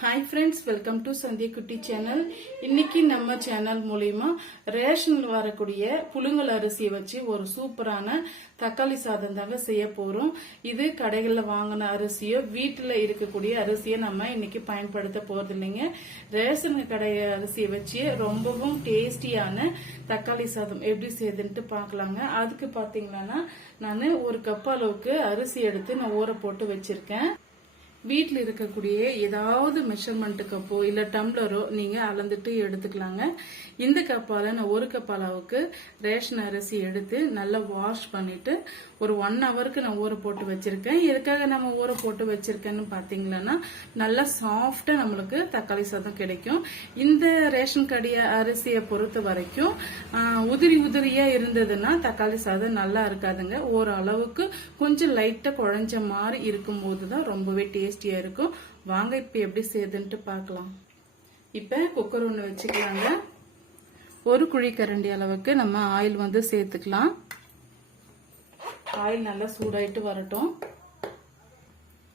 Hi friends welcome to Sandhya Kutty channel இன்னைக்கு நம்ம channel மூலிமா ரேஷனில் வரக்கூடிய புழுங்கல் அரிசியை வச்சு ஒரு சூப்பரான தக்காளி சாதம் தாங்க செய்ய போகிறோம் இது கடைகளில் வாங்கின அரிசியோ வீட்டில் இருக்கக்கூடிய அரிசியை நம்ம இன்னைக்கு பயன்படுத்த போகிறது இல்லைங்க. ரேஷன் கடை அரிசியை வச்சு ரொம்பவும் டேஸ்டியான தக்காளி சாதம் எப்படி செய்யுதுன்ட்டு பார்க்கலாங்க. அதுக்கு பார்த்தீங்கன்னா நான் ஒரு கப் அளவுக்கு அரிசி எடுத்து நான் ஊற போட்டு வச்சிருக்கேன். வீட்டில் இருக்கக்கூடிய ஏதாவது மெஷர்மெண்ட் கப்போ இல்லை டம்ளரோ நீங்கள் அளந்துட்டு எடுத்துக்கலாங்க. இந்த கப்பால் நான் ஒரு கப் அளவுக்கு ரேஷன் அரிசி எடுத்து நல்லா வாஷ் பண்ணிட்டு ஒரு ஒன் ஹவருக்கு நான் ஊற போட்டு வச்சிருக்கேன். எதுக்காக நம்ம ஊற போட்டு வச்சிருக்கேன்னு பார்த்தீங்கன்னா நல்லா சாஃப்டாக நம்மளுக்கு தக்காளி சாதம் கிடைக்கும். இந்த ரேஷன் கடைய அரிசியை பொறுத்த வரைக்கும் உதிரி உதிரியாக இருந்ததுன்னா தக்காளி சாதம் நல்லா இருக்காதுங்க. ஓரளவுக்கு கொஞ்சம் லைட்டாக குழஞ்ச மாதிரி இருக்கும்போது தான் ரொம்பவே டேஸ்டியா இருக்கும் வாங்க இப்ப எப்படி செய்யுதுன்ட்டு பார்க்கலாம். இப்ப குக்கர் ஒன்று வச்சுக்கலாங்க. ஒரு குழி கரண்டி அளவுக்கு நம்ம ஆயில் வந்து சேர்த்துக்கலாம். ஆயில் நல்லா சூடாயிட்டு வரட்டும்.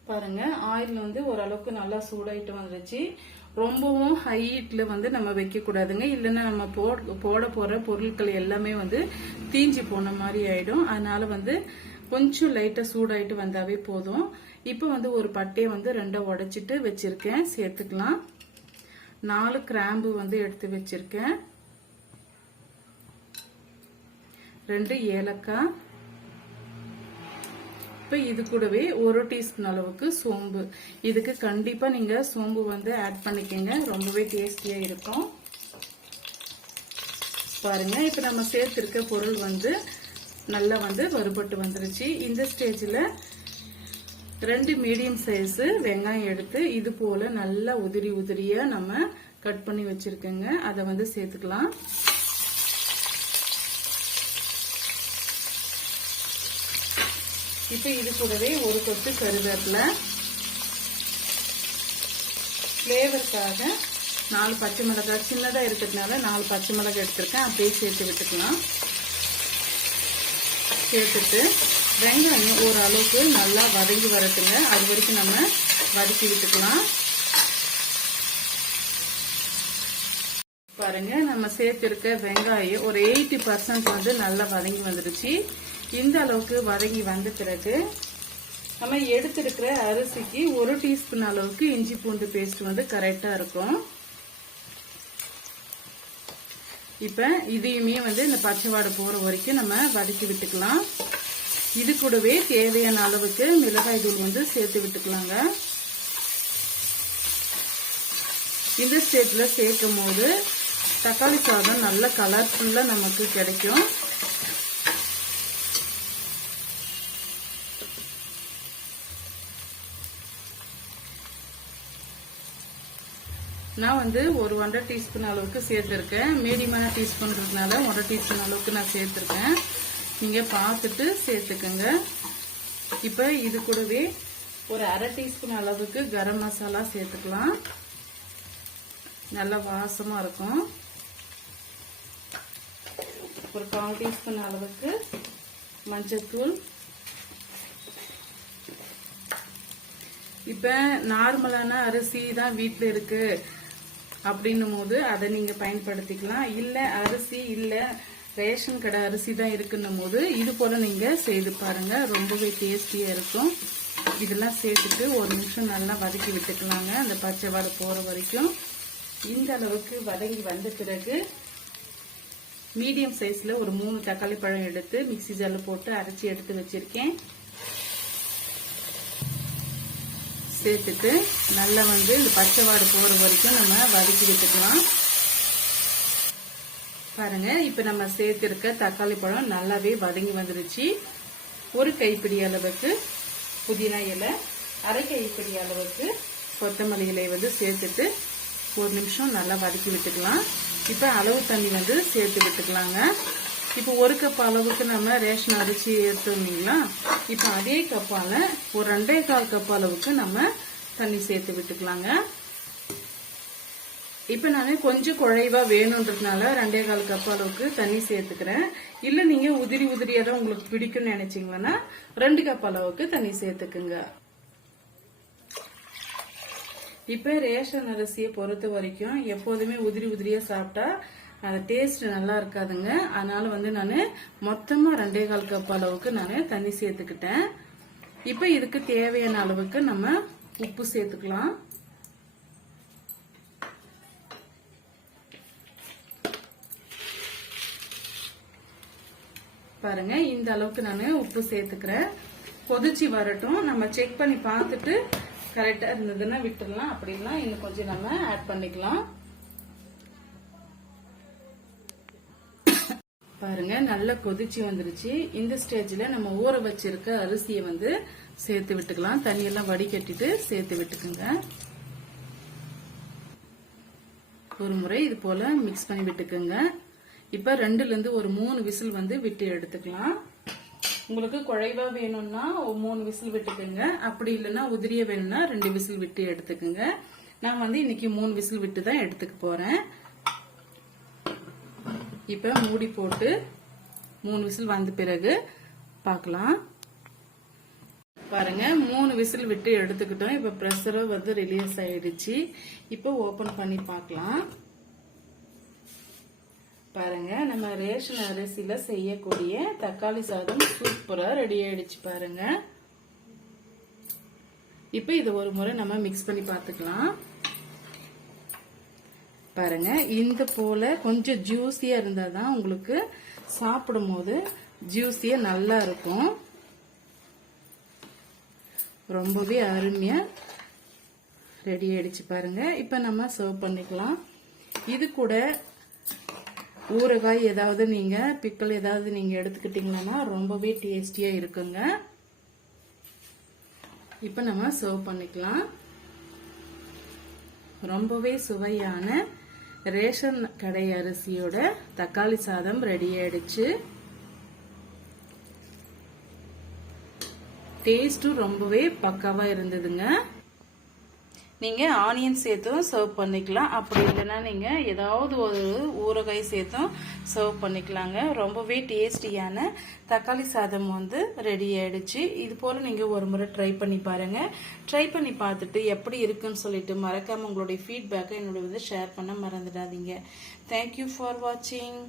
பாருங்க ஆயில் வந்து ஓரளவுக்கு நல்லா சூடாயிட்டு வந்துருச்சு. ரொம்பவும் ஹை ஹீட்ல வந்து நம்ம வைக்க கூடாதுங்க இல்லைன்னா நம்ம போட போட போற பொருட்கள் எல்லாமே வந்து தீஞ்சு போன மாதிரி ஆயிடும். அதனால வந்து கொஞ்சம் லைட்டா சூடாயிட்டு வந்தாவே போதும். இப்போ வந்து ஒரு பட்டையை வந்து ரெண்டை உடைச்சிட்டு வச்சிருக்கேன். சேர்த்துக்கலாம். நாலு கிராம்பு வந்து எடுத்து வச்சிருக்கேன். ரெண்டு ஏலக்காய். இப்போ இது கூடவே ஒரு டீஸ்பூன் அளவுக்கு சோம்பு. இதுக்கு கண்டிப்பாக நீங்கள் சோம்பு வந்து ஆட் பண்ணிக்கங்க. ரொம்பவே டேஸ்டியாக இருக்கும். பாருங்க இப்போ நம்ம சேர்த்துருக்க பொருள் வந்து நல்லா வந்து வறுபட்டு வந்துருச்சு. இந்த ஸ்டேஜில் ரெண்டு மீடியம் சைஸ் வெங்காயம் எடுத்து இது போல நல்லா உதிரி உதிரியாக நம்ம கட் பண்ணி வச்சிருக்கோங்க. அதை வந்து சேர்த்துக்கலாம். இப்போ இது கூடவே ஒரு கொத்து கருவேப்பிலை. ஃப்ளேவருக்காக நாலு பச்சை மிளகாய் சின்னதாக இருக்கிறதுனால நாலு பச்சை மிளகாய் எடுத்திருக்கேன். அப்படியே சேர்த்து விட்டுக்கலாம். சேர்த்துட்டு வெங்காயம் ஓரளவுக்கு நல்லா வதங்கி வரட்டுங்க. அது வரைக்கும் நம்ம வதக்கி விட்டுக்கலாம். பாருங்க நம்ம சேர்த்திருக்க வெங்காயம் ஒரு எயிட்டி பர்சன்ட் வந்து நல்லா வதங்கி வந்துருச்சு. இந்த அளவுக்கு வதங்கி வந்த பிறகு நம்ம எடுத்திருக்கிற அரிசிக்கு ஒரு டீஸ்பூன் அளவுக்கு இஞ்சி பூண்டு பேஸ்ட் வந்து கரெக்டா இருக்கும். இப்ப இதையுமே வந்து இந்த பச்சைவாடை போகிற போற வரைக்கும் நம்ம வதக்கி விட்டுக்கலாம். இது கூடவே தேவையான அளவுக்கு மிளகாய் தூள் வந்து சேர்த்து விட்டுக்கலாங்க. இந்த ஸ்டேட்ல சேர்க்கும் போது தக்காளி சாதம் நல்ல கலர்ஃபுல்லா நமக்கு கிடைக்கும். நான் வந்து ஒரு ஒன்றரை டீஸ்பூன் அளவுக்கு சேர்த்துருக்கேன். மீடியமான டீஸ்பூன்றதுனால ஒன்றரை டீஸ்பூன் அளவுக்கு நான் சேர்த்துருக்கேன். நீங்கள் பார்த்துட்டு சேர்த்துக்கோங்க. இப்போ இது கூடவே ஒரு அரை டீஸ்பூன் அளவுக்கு கரம் மசாலா சேர்த்துக்கலாம். நல்லா வாசமாக இருக்கும். ஒரு கால் டீஸ்பூன் அளவுக்கு மஞ்சத்தூள். இப்ப நார்மலான அரிசி தான் வீட்டில் இருக்கு. அப்படின்னும் போது அதை நீங்க பயன்படுத்திக்கலாம். இல்ல அரிசி இல்லை ரேஷன் கடை அரிசி தான் இருக்குன்னும் போது இது போல நீங்க செய்து பாருங்க. ரொம்பவே டேஸ்டியா இருக்கும். இதெல்லாம் சேர்த்துட்டு ஒரு நிமிஷம் நல்லா வதக்கி விட்டுக்கலாங்க. அந்த பச்சை வாடை போற வரைக்கும். இந்த அளவுக்கு வதங்கி வந்த பிறகு மீடியம் சைஸ்ல ஒரு மூணு தக்காளி பழம் எடுத்து மிக்ஸி ஜார்ல போட்டு அரைச்சி எடுத்து வச்சிருக்கேன். சேர்த்துட்டு நல்லா வந்து இந்த பச்சை வாடை போகிற வரைக்கும் நம்ம வதக்கி விட்டுக்கலாம். பாருங்க இப்போ நம்ம சேர்த்திருக்க தக்காளி பழம் நல்லாவே வதங்கி வந்துருச்சு. ஒரு கைப்பிடி அளவுக்கு புதினா இலை அரை கைப்பிடி அளவுக்கு கொத்தமல்லி இலை வந்து சேர்த்துட்டு ஒரு நிமிஷம் நல்லா வதக்கி விட்டுக்கலாம். இப்போ அளவு தண்ணி வந்து சேர்த்து விட்டுக்கலாங்க. இப்போ ஒரு கப் அளவுக்கு நம்ம ரேஷன் அரிசி எடுத்தோம்னீங்களா இப்போ அதே கப்பால ஒரு ரெண்டே கால் கப் அளவுக்கு நம்ம தண்ணி சேர்த்து விட்டுக்கலாங்க. இப்போ நான் கொஞ்சம் குழைவா வேணுன்றதுனால ரெண்டே கால் கப் அளவுக்கு தண்ணி சேர்த்துக்கிறேன். இல்லை நீங்க உதிரி உதிரியா தான் உங்களுக்கு பிடிக்கும்னு நினைச்சீங்கன்னா ரெண்டு கப் அளவுக்கு தண்ணி சேர்த்துக்குங்க. இப்போ ரேஷன் அரிசியை பொறுத்த வரைக்கும் எப்போதுமே உதிரி உதிரியா சாப்பிட்டா அந்த டேஸ்ட் நல்லா இருக்காதுங்க. அதனால வந்து நான் மொத்தமா ரெண்டே கால் கப் அளவுக்கு நான் தண்ணி சேர்த்துக்கிட்டேன். இப்போ இதுக்கு தேவையான அளவுக்கு நம்ம உப்பு சேர்த்துக்கலாம். பாருங்க இந்த அளவுக்கு நான் உப்பு சேர்த்துக்கிறேன். கொதிச்சு வரட்டும். நம்ம செக் பண்ணி பார்த்துட்டு கரெக்டா இருந்ததுன்னா விட்டுடலாம் அப்படின்னா இன்னும் கொஞ்சம் நம்ம ஆட் பண்ணிக்கலாம். பாருங்க நல்லா கொதிச்சு வந்துருச்சு. இந்த ஸ்டேஜ்ல நம்ம ஊற வச்சிருக்க அரிசியை வந்து சேர்த்து விட்டுக்கலாம். தண்ணியெல்லாம் வடிகட்டிட்டு சேர்த்து விட்டுக்குங்க. ஒரு முறை இது போல மிக்ஸ் பண்ணி விட்டுக்குங்க. இப்ப ரெண்டுல இருந்து ஒரு மூணு விசில் வந்து விட்டு எடுத்துக்கலாம். உங்களுக்கு குழைவா வேணும்னா மூணு விசில் விட்டுக்குங்க. அப்படி இல்லைன்னா உதிரிய வேணும்னா ரெண்டு விசில் விட்டு எடுத்துக்குங்க. நான் வந்து இன்னைக்கு மூணு விசில் விட்டு தான் எடுத்துக்க போறேன். இப்ப மூடி போட்டு மூணு விசில் வந்த பிறகு பார்க்கலாம். பாருங்க மூணு விசில் விட்டு எடுத்துக்கிட்டோம். இப்ப ப்ரெஷரும் வந்து ரிலீஸ் ஆயிடுச்சு. இப்போ ஓபன் பண்ணி பார்க்கலாம். பாருங்க நம்ம ரேஷன் அரிசியில செய்யக்கூடிய தக்காளி சாதம் சூப்பரா ரெடி ஆயிடுச்சு பாருங்க. இப்போ இது ஒரு முறை நம்ம மிக்ஸ் பண்ணி பார்த்துக்கலாம். பாருங்க இந்த போல கொஞ்சம் ஜூஸியா இருந்தால் தான் உங்களுக்கு சாப்பிடும் போது ஜூஸியா நல்லா இருக்கும். ரொம்பவே அருமையா ரெடி ஆயிடுச்சு பாருங்க. இப்ப நம்ம சர்வ் பண்ணிக்கலாம். இது கூட ஊறுகாய் ஏதாவது நீங்கள் பிக்கல் ஏதாவது நீங்கள் எடுத்துக்கிட்டிங்கன்னா ரொம்பவே டேஸ்டியாக இருக்குங்க. இப்போ நம்ம சர்வ் பண்ணிக்கலாம். ரொம்பவே சுவையான ரேஷன் கடை அரிசியோட தக்காளி சாதம் ரெடி ஆயிடுச்சு. டேஸ்ட்டும் ரொம்பவே பக்காவாக இருந்ததுங்க. நீங்கள் ஆனியன் சேர்த்தும் சர்வ் பண்ணிக்கலாம். அப்படி இல்லைன்னா நீங்கள் ஏதாவது ஒரு ஊறுகாய் சேர்த்தும் சர்வ் பண்ணிக்கலாங்க. ரொம்பவே டேஸ்டியான தக்காளி சாதம் வந்து ரெடி ஆயிடுச்சு. இது போல் நீங்கள் ஒரு முறை ட்ரை பண்ணி பாருங்கள் ட்ரை பண்ணி பார்த்துட்டு எப்படி இருக்குன்னு சொல்லிட்டு மறக்காமல் உங்களுடைய ஃபீட்பேக்கை என்னோட வந்து ஷேர் பண்ண மறந்துடாதீங்க. தேங்க்யூ ஃபார் வாட்சிங்